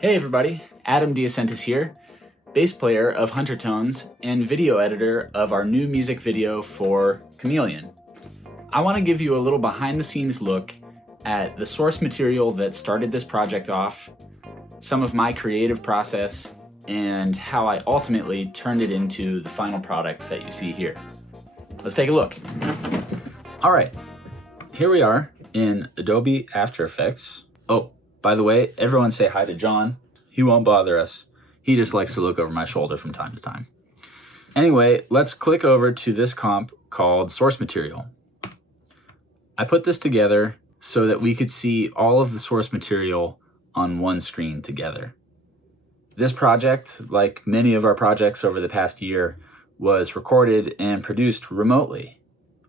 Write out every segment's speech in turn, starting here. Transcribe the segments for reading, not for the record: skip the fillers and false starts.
Hey everybody, Adam DeAscentis here, bass player of Huntertones and video editor of our new music video for Chameleon. I want to give you a little behind the scenes look at the source material that started this project off, some of my creative process, and how I ultimately turned it into the final product that you see here. Let's take a look. All right, here we are in Adobe After Effects. Oh, by the way, everyone say hi to John. He won't bother us. He just likes to look over my shoulder from time to time. Anyway, let's click over to this comp called Source Material. I put this together so that we could see all of the source material on one screen together. This project, like many of our projects over the past year, was recorded and produced remotely.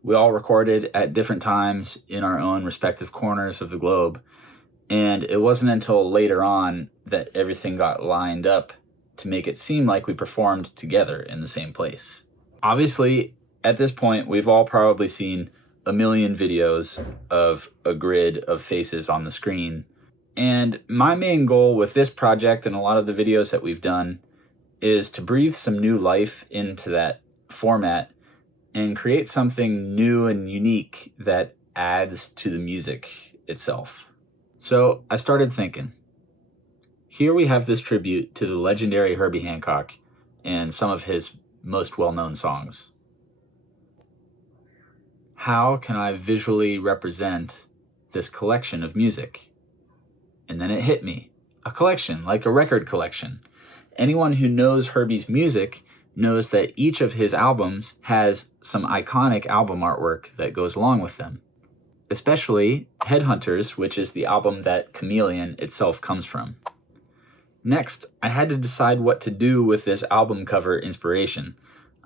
We all recorded at different times in our own respective corners of the globe. And it wasn't until later on that everything got lined up to make it seem like we performed together in the same place. Obviously, at this point, we've all probably seen a million videos of a grid of faces on the screen. And my main goal with this project and a lot of the videos that we've done is to breathe some new life into that format and create something new and unique that adds to the music itself. So I started thinking, here we have this tribute to the legendary Herbie Hancock and some of his most well-known songs. How can I visually represent this collection of music? And then it hit me, a collection, like a record collection. Anyone who knows Herbie's music knows that each of his albums has some iconic album artwork that goes along with them. Especially Headhunters, which is the album that Chameleon itself comes from. Next, I had to decide what to do with this album cover inspiration.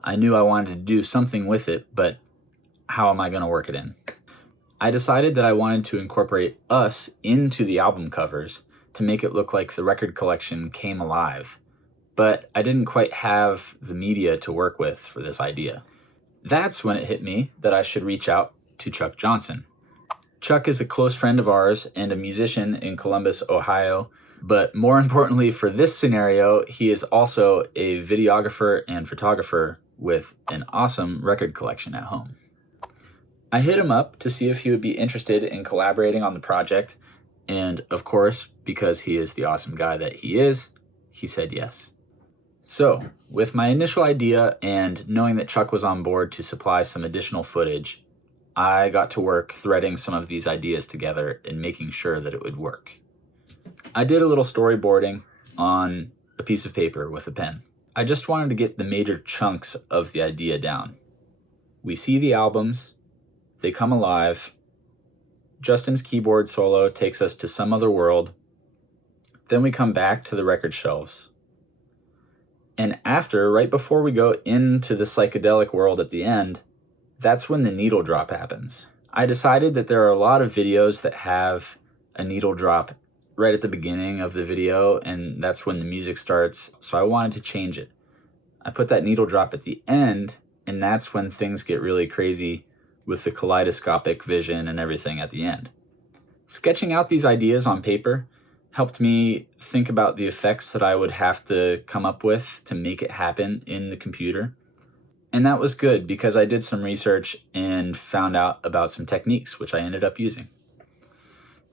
I knew I wanted to do something with it, but how am I going to work it in? I decided that I wanted to incorporate us into the album covers to make it look like the record collection came alive, but I didn't quite have the media to work with for this idea. That's when it hit me that I should reach out to Chuck Johnson. Chuck is a close friend of ours and a musician in Columbus, Ohio, but more importantly for this scenario, he is also a videographer and photographer with an awesome record collection at home. I hit him up to see if he would be interested in collaborating on the project, and of course, because he is the awesome guy that he is, he said yes. So, with my initial idea and knowing that Chuck was on board to supply some additional footage, I got to work threading some of these ideas together and making sure that it would work. I did a little storyboarding on a piece of paper with a pen. I just wanted to get the major chunks of the idea down. We see the albums, they come alive, Justin's keyboard solo takes us to some other world, then we come back to the record shelves. And after, right before we go into the psychedelic world at the end, that's when the needle drop happens. I decided that there are a lot of videos that have a needle drop right at the beginning of the video, and that's when the music starts, so I wanted to change it. I put that needle drop at the end, and that's when things get really crazy with the kaleidoscopic vision and everything at the end. Sketching out these ideas on paper helped me think about the effects that I would have to come up with to make it happen in the computer. And that was good because I did some research and found out about some techniques, which I ended up using.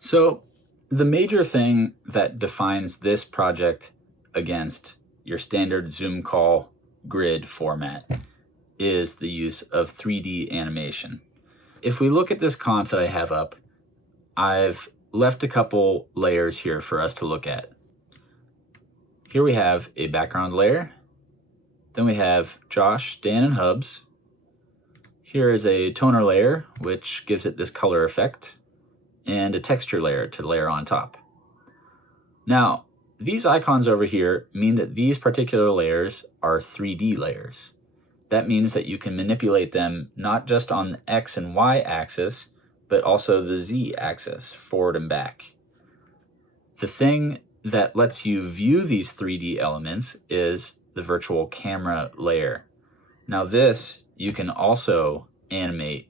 So the major thing that defines this project against your standard Zoom call grid format is the use of 3D animation. If we look at this comp that I have up, I've left a couple layers here for us to look at. Here we have a background layer. Then we have Josh, Dan, and Hubs. Here is a toner layer, which gives it this color effect, and a texture layer to layer on top. Now, these icons over here mean that these particular layers are 3D layers. That means that you can manipulate them not just on the X and Y axis, but also the Z axis, forward and back. The thing that lets you view these 3D elements is the virtual camera layer. Now this, you can also animate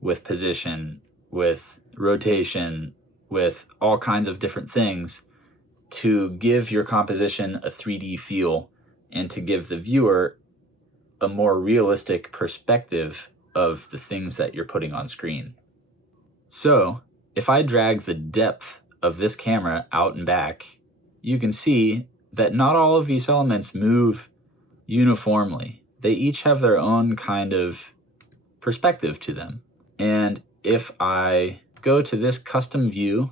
with position, with rotation, with all kinds of different things to give your composition a 3D feel and to give the viewer a more realistic perspective of the things that you're putting on screen. So if I drag the depth of this camera out and back, you can see that not all of these elements move uniformly. They each have their own kind of perspective to them. And if I go to this custom view,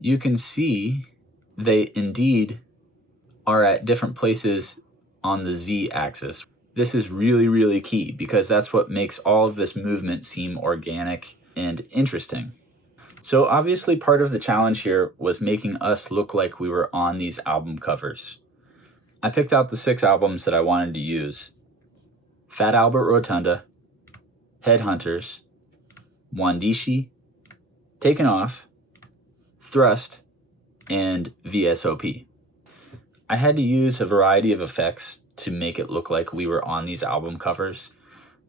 you can see they indeed are at different places on the Z axis. This is really, really key because that's what makes all of this movement seem organic and interesting. So obviously part of the challenge here was making us look like we were on these album covers. I picked out the 6 albums that I wanted to use: Fat Albert Rotunda, Headhunters, Wandishi, Taken Off, Thrust, and VSOP. I had to use a variety of effects to make it look like we were on these album covers,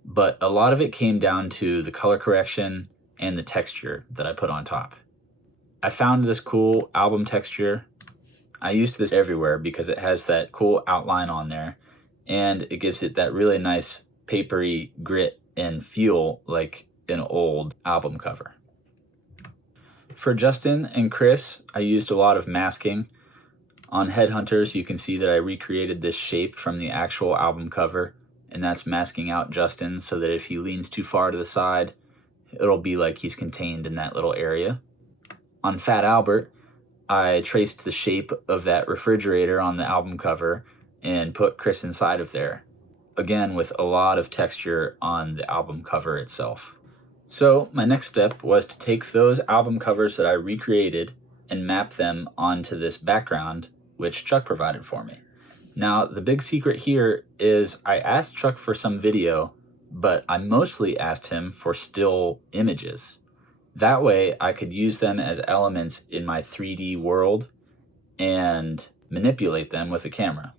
but a lot of it came down to the color correction and the texture that I put on top. I found this cool album texture. I used this everywhere because it has that cool outline on there, and it gives it that really nice papery grit and feel like an old album cover. For Justin and Chris, I used a lot of masking. On Headhunters, you can see that I recreated this shape from the actual album cover, and that's masking out Justin so that if he leans too far to the side, it'll be like he's contained in that little area. On Fat Albert, I traced the shape of that refrigerator on the album cover and put Chris inside of there, again with a lot of texture on the album cover itself. So my next step was to take those album covers that I recreated and map them onto this background, which Chuck provided for me. Now, the big secret here is I asked Chuck for some video, but I mostly asked him for still images. That way I could use them as elements in my 3D world and manipulate them with a camera.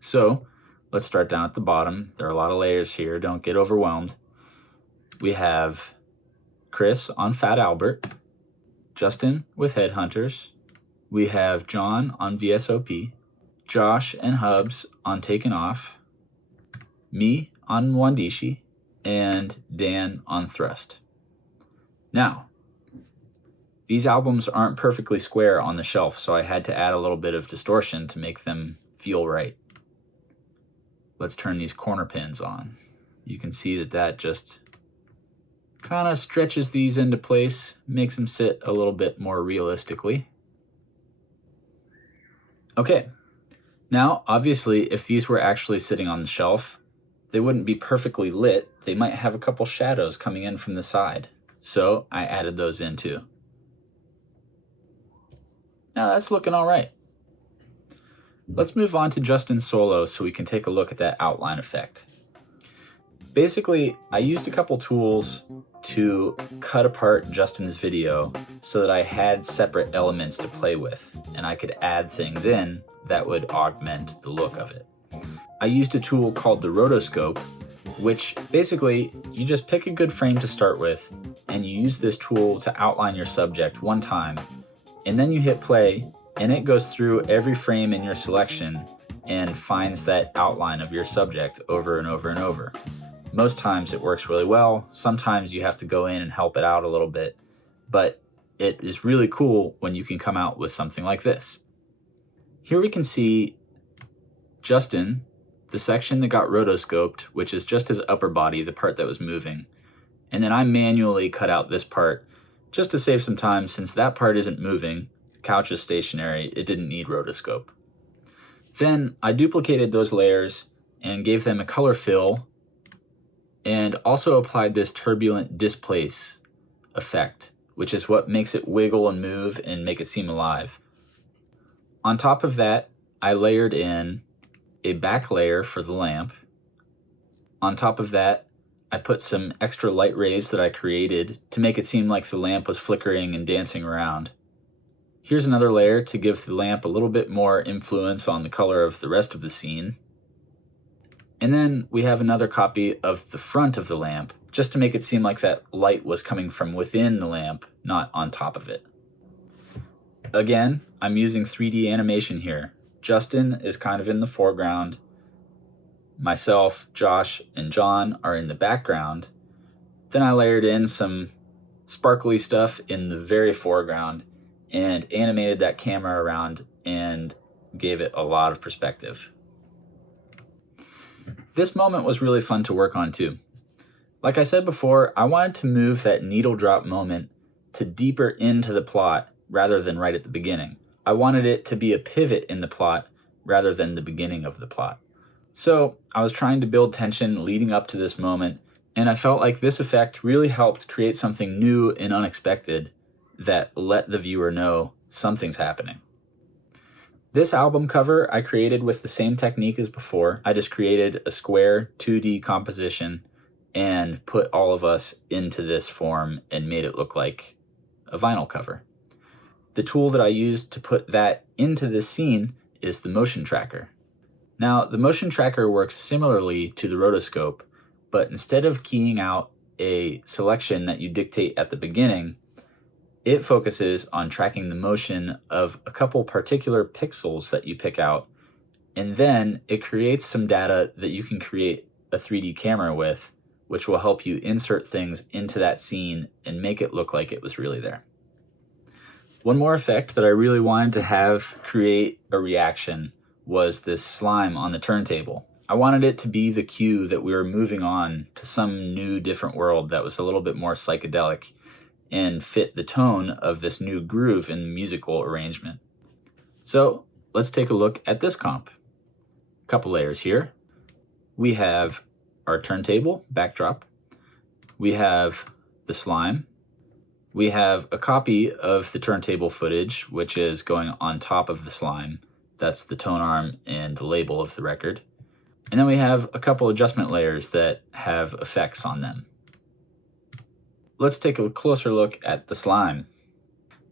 So let's start down at the bottom. There are a lot of layers here, don't get overwhelmed. We have Chris on Fat Albert, Justin with Headhunters, we have John on VSOP, Josh and Hubs on Taken Off, me on Wandishi, and Dan on Thrust. Now, these albums aren't perfectly square on the shelf, so I had to add a little bit of distortion to make them feel right. Let's turn these corner pins on. You can see that that just kind of stretches these into place, makes them sit a little bit more realistically. Okay, now obviously if these were actually sitting on the shelf, they wouldn't be perfectly lit. They might have a couple shadows coming in from the side. So I added those in too. Now that's looking all right. Let's move on to Justin's solo so we can take a look at that outline effect. Basically, I used a couple tools to cut apart Justin's video so that I had separate elements to play with, and I could add things in that would augment the look of it. I used a tool called the Rotoscope, which basically you just pick a good frame to start with, and you use this tool to outline your subject one time, and then you hit play, and it goes through every frame in your selection and finds that outline of your subject over and over and over. Most times it works really well. Sometimes you have to go in and help it out a little bit, but it is really cool when you can come out with something like this. Here we can see Justin, the section that got rotoscoped, which is just his upper body, the part that was moving. And then I manually cut out this part just to save some time since that part isn't moving. The couch is stationary, it didn't need rotoscope. Then I duplicated those layers and gave them a color fill and also applied this turbulent displace effect, which is what makes it wiggle and move and make it seem alive. On top of that, I layered in a back layer for the lamp. On top of that, I put some extra light rays that I created to make it seem like the lamp was flickering and dancing around. Here's another layer to give the lamp a little bit more influence on the color of the rest of the scene. And then we have another copy of the front of the lamp, just to make it seem like that light was coming from within the lamp, not on top of it. Again, I'm using 3D animation here. Justin is kind of in the foreground. Myself, Josh, and John are in the background. Then I layered in some sparkly stuff in the very foreground and animated that camera around and gave it a lot of perspective. This moment was really fun to work on too. Like I said before, I wanted to move that needle drop moment to deeper into the plot rather than right at the beginning. I wanted it to be a pivot in the plot rather than the beginning of the plot. So I was trying to build tension leading up to this moment, and I felt like this effect really helped create something new and unexpected that let the viewer know something's happening. This album cover I created with the same technique as before. I just created a square 2D composition and put all of us into this form and made it look like a vinyl cover. The tool that I used to put that into this scene is the motion tracker. Now, the motion tracker works similarly to the rotoscope, but instead of keying out a selection that you dictate at the beginning, it focuses on tracking the motion of a couple particular pixels that you pick out, and then it creates some data that you can create a 3D camera with, which will help you insert things into that scene and make it look like it was really there. One more effect that I really wanted to have create a reaction was this slime on the turntable. I wanted it to be the cue that we were moving on to some new different world that was a little bit more psychedelic and fit the tone of this new groove in musical arrangement. So let's take a look at this comp. A couple layers here. We have our turntable backdrop. We have the slime. We have a copy of the turntable footage, which is going on top of the slime. That's the tone arm and the label of the record. And then we have a couple adjustment layers that have effects on them. Let's take a closer look at the slime.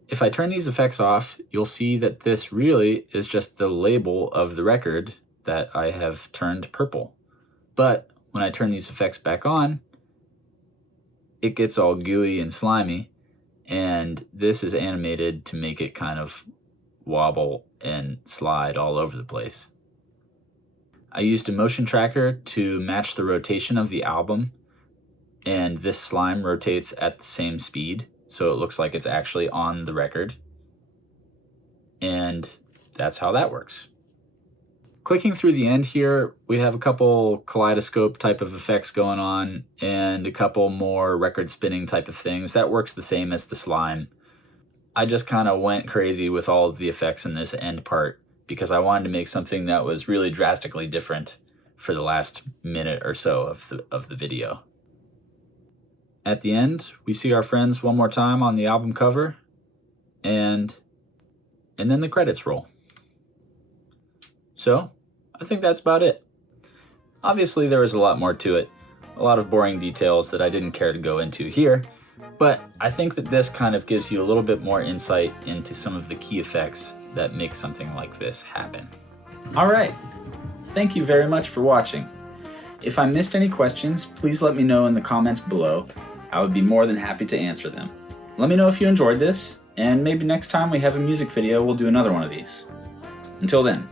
If I turn these effects off, you'll see that this really is just the label of the record that I have turned purple. But when I turn these effects back on, it gets all gooey and slimy, and this is animated to make it kind of wobble and slide all over the place. I used a motion tracker to match the rotation of the album, and this slime rotates at the same speed, so it looks like it's actually on the record. And that's how that works. Clicking through the end here, we have a couple kaleidoscope type of effects going on and a couple more record spinning type of things. That works the same as the slime. I just kind of went crazy with all of the effects in this end part because I wanted to make something that was really drastically different for the last minute or so of the video. At the end, we see our friends one more time on the album cover, and then the credits roll. So, I think that's about it. Obviously, there was a lot more to it, a lot of boring details that I didn't care to go into here, but I think that this kind of gives you a little bit more insight into some of the key effects that make something like this happen. All right, thank you very much for watching. If I missed any questions, please let me know in the comments below. I would be more than happy to answer them. Let me know if you enjoyed this, and maybe next time we have a music video, we'll do another one of these. Until then.